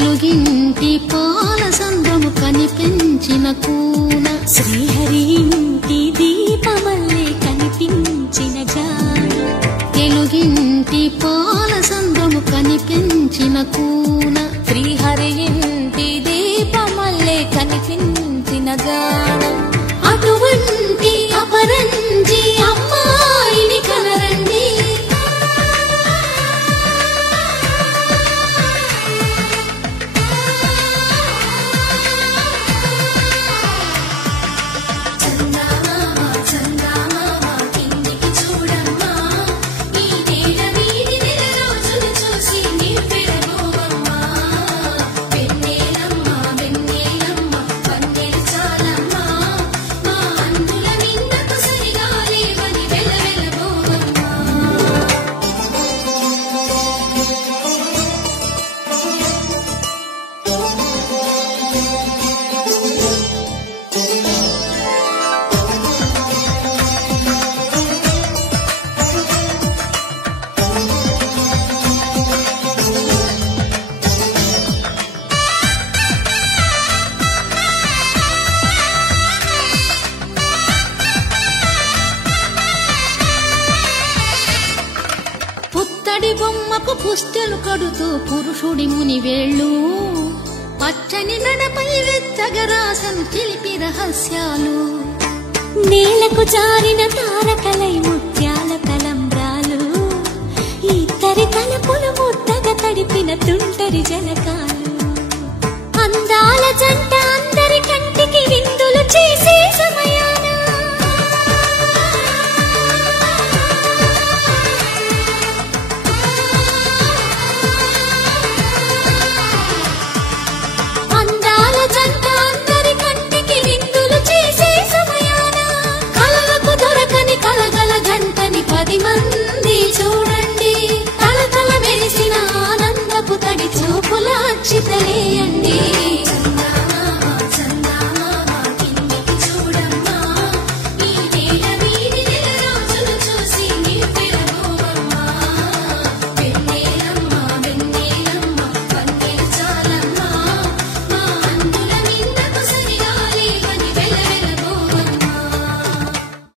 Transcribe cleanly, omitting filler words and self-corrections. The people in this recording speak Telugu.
తెలుగింటి పాల సంద్రము కనిపించిన కూన శ్రీహరి ఇంటి దీపమల్లే కనిపించిన జాడ తెలుగింటి పాల సంద్రము కనిపించిన కూన శ్రీహరి ఇంటి దీపమల్లే కనిపించిన జాడ అటువంటి అపరంజి అమ్మాయిని కనరండి పుత్తడి బొమ్మకు పుస్తెలు కడుతూ పురుషుడి ముని వేళ్ళు పచ్చని నడపై వెచ్చగా రాసను చిలిపి రహస్యాలు నేలకు జారిన తారకలై ముత్యాల తలంబ్రాలు ఇద్దరి తలపులు ముద్దగా తడిపిన తుంటరి జలకాలు అందాల జంట అందరి కంటికి విందులు చేసే సమయాన మంది చూడండి తల తల మెరిసిన ఆనందపు తడి చూపుల అచ్చితలేయండి